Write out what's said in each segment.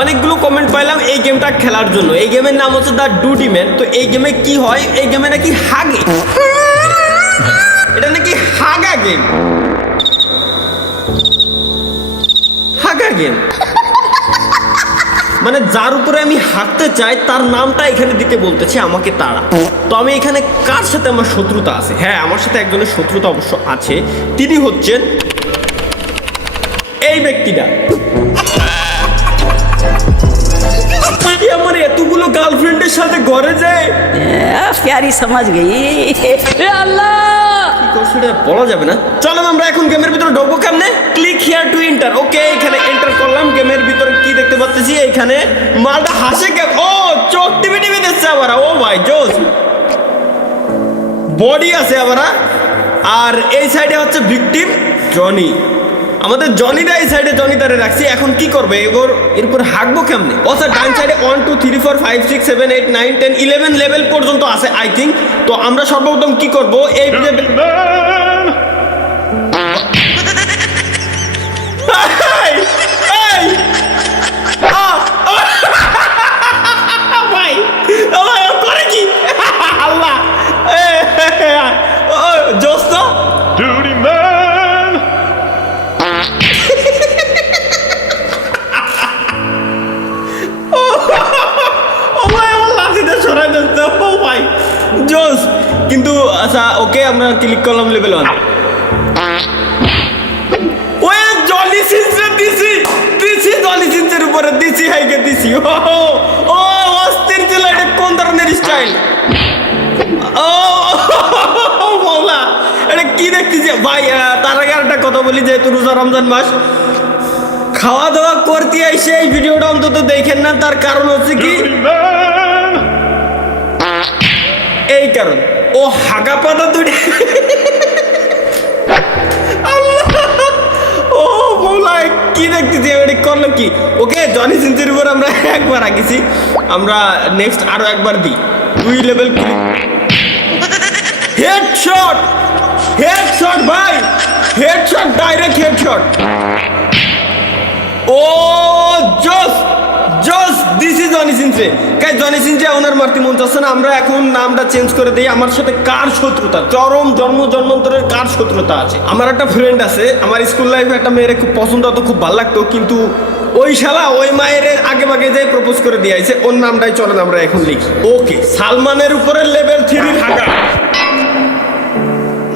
অনেকগুলো কমেন্ট পাইলাম এই গেমটা খেলার জন্য। এই গেমের নাম হচ্ছে দ্য ডুটি ম্যান। তো এই গেমে কি হয়, এই গেমে নাকি হাগে, এটা নাকি হাগা গেম, হাগা গেম। মানে যার উপরে আমি হাঁটতে চাই তার নামটা এখানে দিতে বলতেছে আমাকে তারা। তো আমি এখানে কার সাথে আমার শত্রুতা আছে? হ্যাঁ, আমার সাথে একজনের শত্রুতা অবশ্য আছে। তিনি হচ্ছেন এই ব্যক্তিটা। আমার এতগুলো গার্লফ্রেন্ডের সাথে ঘরে যায়, प्यारी समझ गई। अल्लाह কি করছে এটা বলা যাবে না। চলো আমরা এখন গেমের ভিতরে ঢোকবো কেমনে? Click here to enter. Okay, এখানে এন্টার করলাম। গেমের ভিতরে কি দেখতে পাচ্ছি? এখানে মালটা হাসে কে, ও চোখ টিভি টিভি দিচ্ছে আবার। ও ভাই জোস, বডি আছে আবার। আর এই সাইডে হচ্ছে ভিকটিম জনি। আমাদের জনিদা এই সাইডে জনিদারে রাখছি। এখন কি করবে এরপর হাঁকবো কেমনে? অর্থাৎ ডান সাইডে 1 2 3 4 5 6 7 8 9 10 11 লেভেল পর্যন্ত আছে আই থিঙ্ক। তো আমরা সর্বপ্রথম কি করব, এই করে কি আল্লাহ জোস তো Duty man! জোস। কিন্তু আচ্ছা ওকে, আমরা ক্লিক করলাম লেভেল 1। ওই জলি সিনসে দিছি জলি সিনসের উপরে দিছি, হাইকে দিছি। ও অস্থির ছিল। এটা কোন ধরনের স্টাইল? ও মাওলা, এটা কি দেখতেছি ভাই? তার আগে একটা কথা বলি, যেহেতু রোজা রমজান মাস, খাওয়া দাওয়া করতে আইসে এই ভিডিওটা অন্তত দেখেন না। তার কারণ হচ্ছে কি, Duty man! এই কারণ ও হাগা পাতা দুটি। ও মৌলা, কি দেখতেছি এটা করলো কি? ওকে, জনি সিনসের উপর আমরা একবার আঁকিছি, আমরা নেক্সট আরো একবার দিই। 2 লেভেল হেডশট, হেডশট ভাই, হেডশট, ডাইরেক্ট হেডশট। ও জোস জোস, this is Johnny Sins. Guys, Johnny Sins ওনার মারতে মন চাচ্ছে না। আমরা এখন নামটা চেঞ্জ করে দেই। আমার সাথে কার শত্রুতা, চরম জন্মান্তরের কার শত্রুতা আছে? আমার একটা ফ্রেন্ড আছে, আমার স্কুল লাইফে একটা মেয়ের খুব পছন্দ হতো, খুব ভালো লাগতো, কিন্তু ওই শালা ওই মায়ের আগে ভাগে যাই প্রপোজ করে দিয়ে আইছে। ওর নামটাই চলেন আমরা এখন লিখি। ওকে, সালমানের উপরে লেভেল 3 হাগা।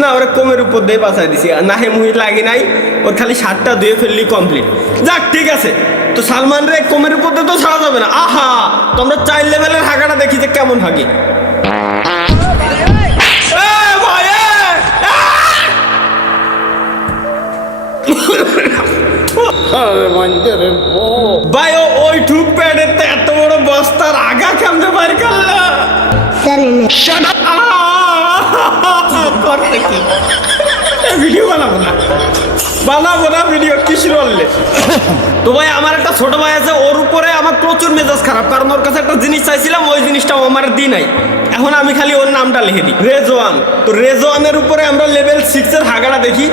না, ওরা কমের উপর দিয়ে বাঁচাই দিছি, না হে মুহি লাগে নাই, ওর খালি শার্টটা ধুয়ে ফেললি কমপ্লিট। যাক, ঠিক আছে। তো সালমান রে কমের উপর দিয়ে তো ছাড়া যাবে না। আহা, তো আমরা 4 লেভেলের হাগাটা দেখি যে কেমন হাগে। ভাই ওই ঠুক প্যাডের তো এত বড় বস্তার আগা কেমনে বাইর করলা? করতে কি ভিডিও বানাবো না ভিডিও কিসের বললে? তো ভাই আমার একটা ছোট ভাই আছে, ওর উপরে আমার প্রচুর মেজাজ খারাপ, কারণ ওর কাছে একটা জিনিস চাইছিলাম, ওই জিনিসটাও আমার দি নাই। এখন আমি খালি ওর নামটা লিখে দিই, রেজওয়ান। তো রেজওয়ানের উপরে আমরা লেভেল 6 এর হাগাটা দেখি।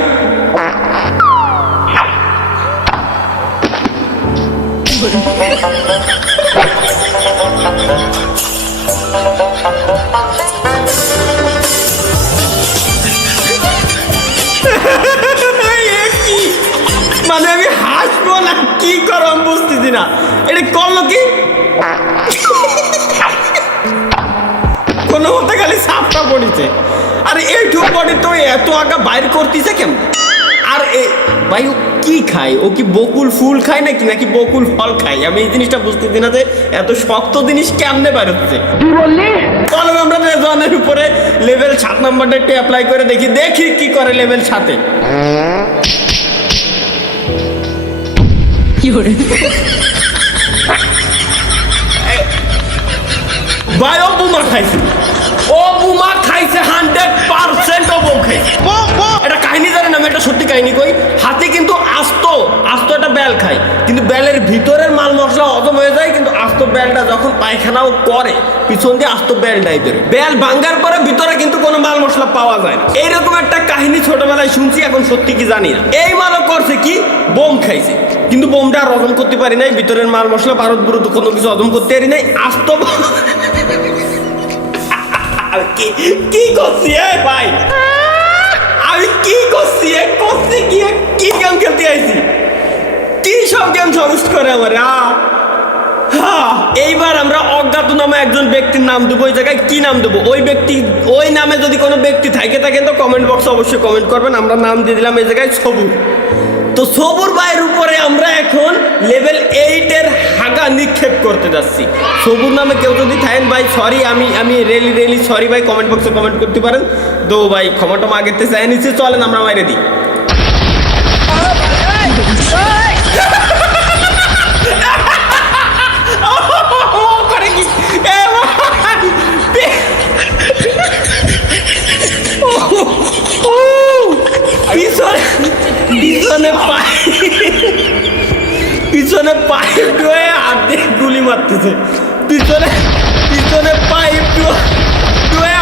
মানে আমি হাসবো না কি করো আমি বুঝতেছি না। এটা করলো কি? কোনো মতে খালি সাপটা পড়িছে। আর এইটুক বডি তো এত আগা বাইর করতেছে কেমন? আর ভাই ও কি খায়? ও কি বকুল ফুল খায় নাকি বকুল ফল খায়? আমি এই জিনিসটা বুঝতেছি না যে এত শক্ত জিনিস কেমনে বাইর হচ্ছে। কি বললি? চলো আমরা রেজওয়ানের উপরে লেভেল 7 নাম্বারটা একটু অ্যাপ্লাই করে দেখি কি করে লেভেল 7-এ। কি করে? ভাই ও বুমা খাইছে, 100% ও বউ খাইছে। এটা কাহিনী জানেন, আমি একটা সত্যি কাহিনী কই। হাতি কিন্তু আস্ত একটা বেল খায়, কিন্তু বেলের ভিতরের মাল মশলা হজম হয়ে যায়, কিন্তু আস্ত বেলটা যখন পায়খানাও করে পিছন দিয়ে আস্ত বেলটাই বেরোয়। বেল ভাঙ্গার পরে ভিতরে কিন্তু কোনো মাল মশলা পাওয়া যায় না। এইরকম একটা কাহিনী ছোটবেলায় শুনছি, এখন সত্যি কি জানি না। এই মালও করছে কি, বোম খাইছে, কিন্তু বোমটা আর হজম করতে পারি নাই, ভিতরের মাল মশলা ভারত বিরুদ্ধ কোনো কিছু হজম করতে পারি নাই, আস্ত কি করছি ভাই, আমি কি করছি কি গেম খেলতে আইছি, কি সব গেম সমিষ্ট করে আমার। এইবার আমরা অজ্ঞাত নামে একজন ব্যক্তির নাম দেবো। ওই জায়গায় কি নাম দেবো, ওই ব্যক্তি, ওই নামে যদি কোনো ব্যক্তি থাকেন তো কমেন্ট বক্সে অবশ্যই কমেন্ট করবেন। আমরা নাম দিয়ে দিলাম এই জায়গায় সবুর। তো সবুর ভাইয়ের উপরে আমরা এখন লেভেল 8 এর হাগা নিক্ষেপ করতে যাচ্ছি। সবুর নামে কেউ যদি থাকেন ভাই, সরি, আমি রিয়েলি সরি ভাই, কমেন্ট বক্সে কমেন্ট করতে পারেন। তো ভাই ক্ষমাটা আগেতে চাই নিচ্ছি, চলেন আমরা মাইরে দিই। পিছনে পাইপ ডুয়ে হাত দিয়ে গুলি মারতেছে, পিছনে পাইপ ডুয়ে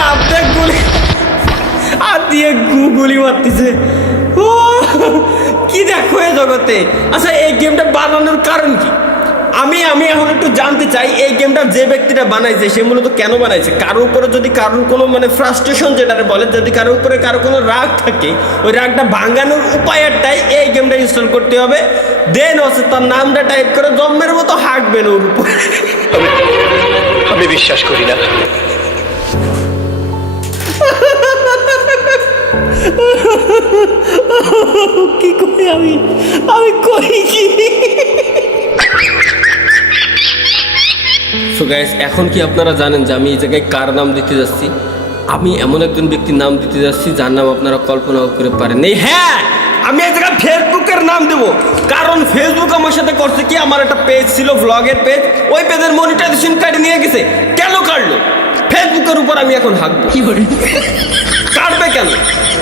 হাত দিয়ে গুলি মারতেছে। ও কি দেখো এ জগতে। আচ্ছা, এই গেমটা বানানোর কারণ কি, আমি এখন একটু জানতে চাই। এই গেমটা যে ব্যক্তিটা বানাইছে সে মূলত কেন বানাইছে? কারোর উপরে যদি কারোর কোনো মানে ফ্রাস্ট্রেশন যেটারে বলে, যদি কারোর উপরে কারো কোনো রাগ থাকে, ওই রাগটা ভাঙানোর উপায়টাই এই গেমটা ইনস্টল করতে হবে। দেন হচ্ছে তার নামটা টাইপ করে জম্মের মতো হাঁকবেন ওর উপরে। আমি বিশ্বাস করি না। কি কই আমি কই কি? সো গাইস, এখন কি আপনারা জানেন যে আমি এই জায়গায় কার নাম দিতে যাচ্ছি? আমি এমন একজন ব্যক্তির নাম দিতে যাচ্ছি যার নাম আপনারা কল্পনাও করে পারেন এই। হ্যাঁ, আমি এই জায়গায় ফেসবুকের নাম দেবো, কারণ ফেসবুক আমার সাথে করছে কি, আমার একটা পেজ ছিল, ভ্লগের পেজ, ওই পেজের মনিটাইজেশন কার্ড নিয়ে গেছে। কেন কাটলো? ফেসবুকের উপর আমি এখন হাঁকবো। কাটবে কেন?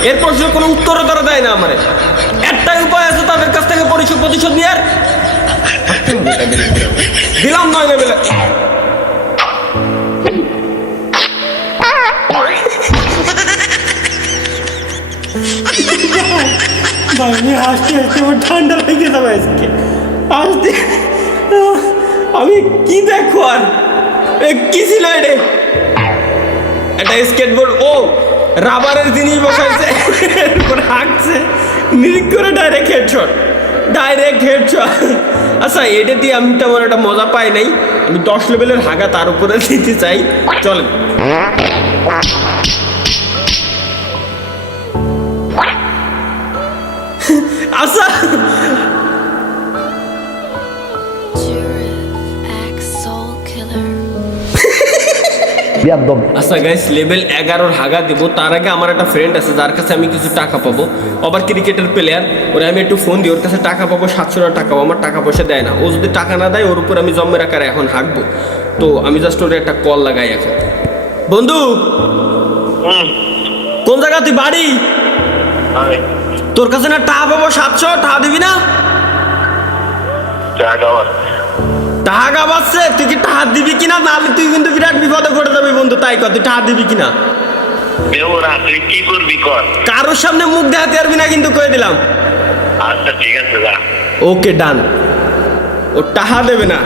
এর প্রশ্নের কোনো উত্তরও তারা দেয় না। আমার একটাই উপায় আছে, তাদের কাছ থেকে প্রতিশোধ নেওয়ার। দিলাম নয় নেবে হাসতে আমার ঠান্ডা লেগে যাবে আজকে। হাসতে আমি কি দেখো, আর কি ছিল এটা? একটা স্কেটবোর্ড, ও রাবারের জিনিস বসাইছে, এরপর হাঁকছে, নিরিখ করে ডাইরেক্ট হেডশট। আচ্ছা, এটা দিয়ে আমি তেমন একটা মজা পাই নাই। আমি 10 লেভেলের হাগা তার উপরে দিতে চাই। চলেন। আচ্ছা, আচ্ছা গাইস, লেভেল 11 হাগা দিব। তার আগে আমার একটা ফ্রেন্ড আছে যার কাছে আমি কিছু টাকা পাবো, আবার ক্রিকেটের প্লেয়ার, ওরা আমি একটু ফোন দিই, ওর কাছে টাকা পাবো 700 টাকা। আমার টাকা পয়সা দেয় না, ও যদি টাকা না দেয় ওর উপর আমি জম্মের আকারে এখন হাঁকবো। তো আমি জাস্ট ওর একটা কল লাগাই এখন। বন্ধু, কোন জায়গা, তুই বাড়ি? তোর কাছে না টাকা পাবো 700, টাকা দিবি না? টাকা বাজছে, তুই কি টাকা দিবি কিনা? নাহলে তুই কিন্তু বিরাট বিপদে পড়ে যাবি বন্ধু। তাই কর, তুই টাকা দিবি কিনা? কি করবি কর, কারোর সামনে মুখ দেখাতে পারবি না কিন্তু, কয়ে দিলাম। আচ্ছা ঠিক আছে, যা। ওকে, ডান। ও টাকা দেবে না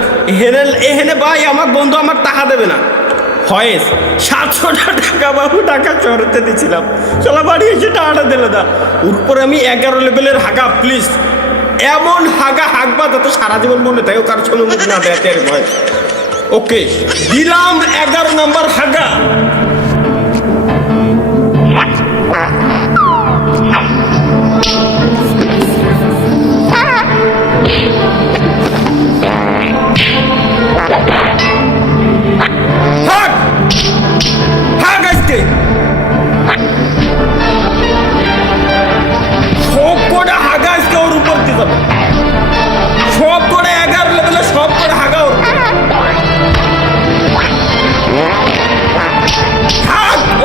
এহেনে ভাই, আমার বন্ধু আমার টাকা দেবে না। হয়েস 700 টাকা বাবু, টাকা চড়তে দিছিলাম, চলা বাড়ি এসে টাকাটা দিলে দা। ওর উপরে আমি 11 লেভেলের হাগা। প্লিজ এমন হাগা হাঁকবা যাতে সারা জীবন মনে থাকে, কারোর সঙ্গে মুখ না দেখাতে আর ভয়। ওকে, দিলাম 11 নম্বর হাগা। সব করে হাগা আজকে ওর উপর দিয়ে যাবে, সব করে 11 লেভেলে সব করে হাগা ওর।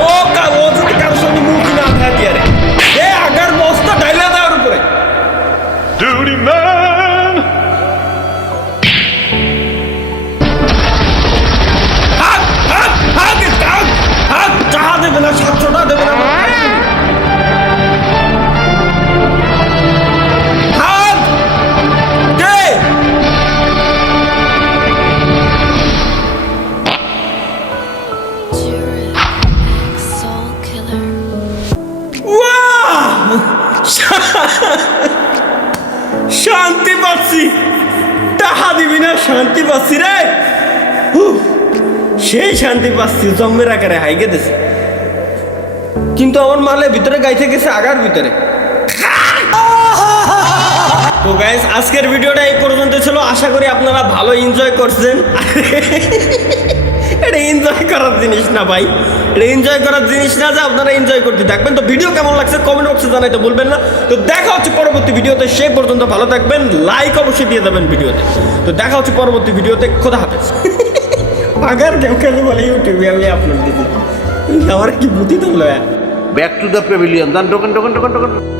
ও যদি কারোর সঙ্গে মুখ না থাকে, আরে এ হাগার বস্তা ঢাইলা দেয় ওর উপরে। Duty man! শান্তি পাচ্ছি, টাকা দিবি না, শান্তি পাচ্ছি রে। সেই শান্তি পাচ্ছি, জম্মের আকারে হাইগে দিছে। কিন্তু আমার মালে ভিতরে গাইতে গেছে আগার ভিতরে। তো গাইস, আজকের ভিডিওটা এই পর্যন্ত ছিল। আশা করি আপনারা ভালো এনজয় করছেন। এটা এনজয় করার জিনিস না ভাই, এটা এনজয় করার জিনিস না যে আপনারা এনজয় করতে থাকবেন। তো ভিডিও কেমন লাগছে কমেন্ট বক্সে জানাইতে বলবেন না। তো দেখা হচ্ছে পরবর্তী ভিডিওতে, সেই পর্যন্ত ভালো থাকবেন, লাইক অবশ্যই দিয়ে দেবেন ভিডিওতে। তো দেখা হচ্ছে পরবর্তী ভিডিওতে, খোদা হাফেজ। আগার গেম খেলে বলে ইউটিউবে আমি আপলোড দিতে, আমার কি বুদ্ধি তো back to the pavilion, token token token token.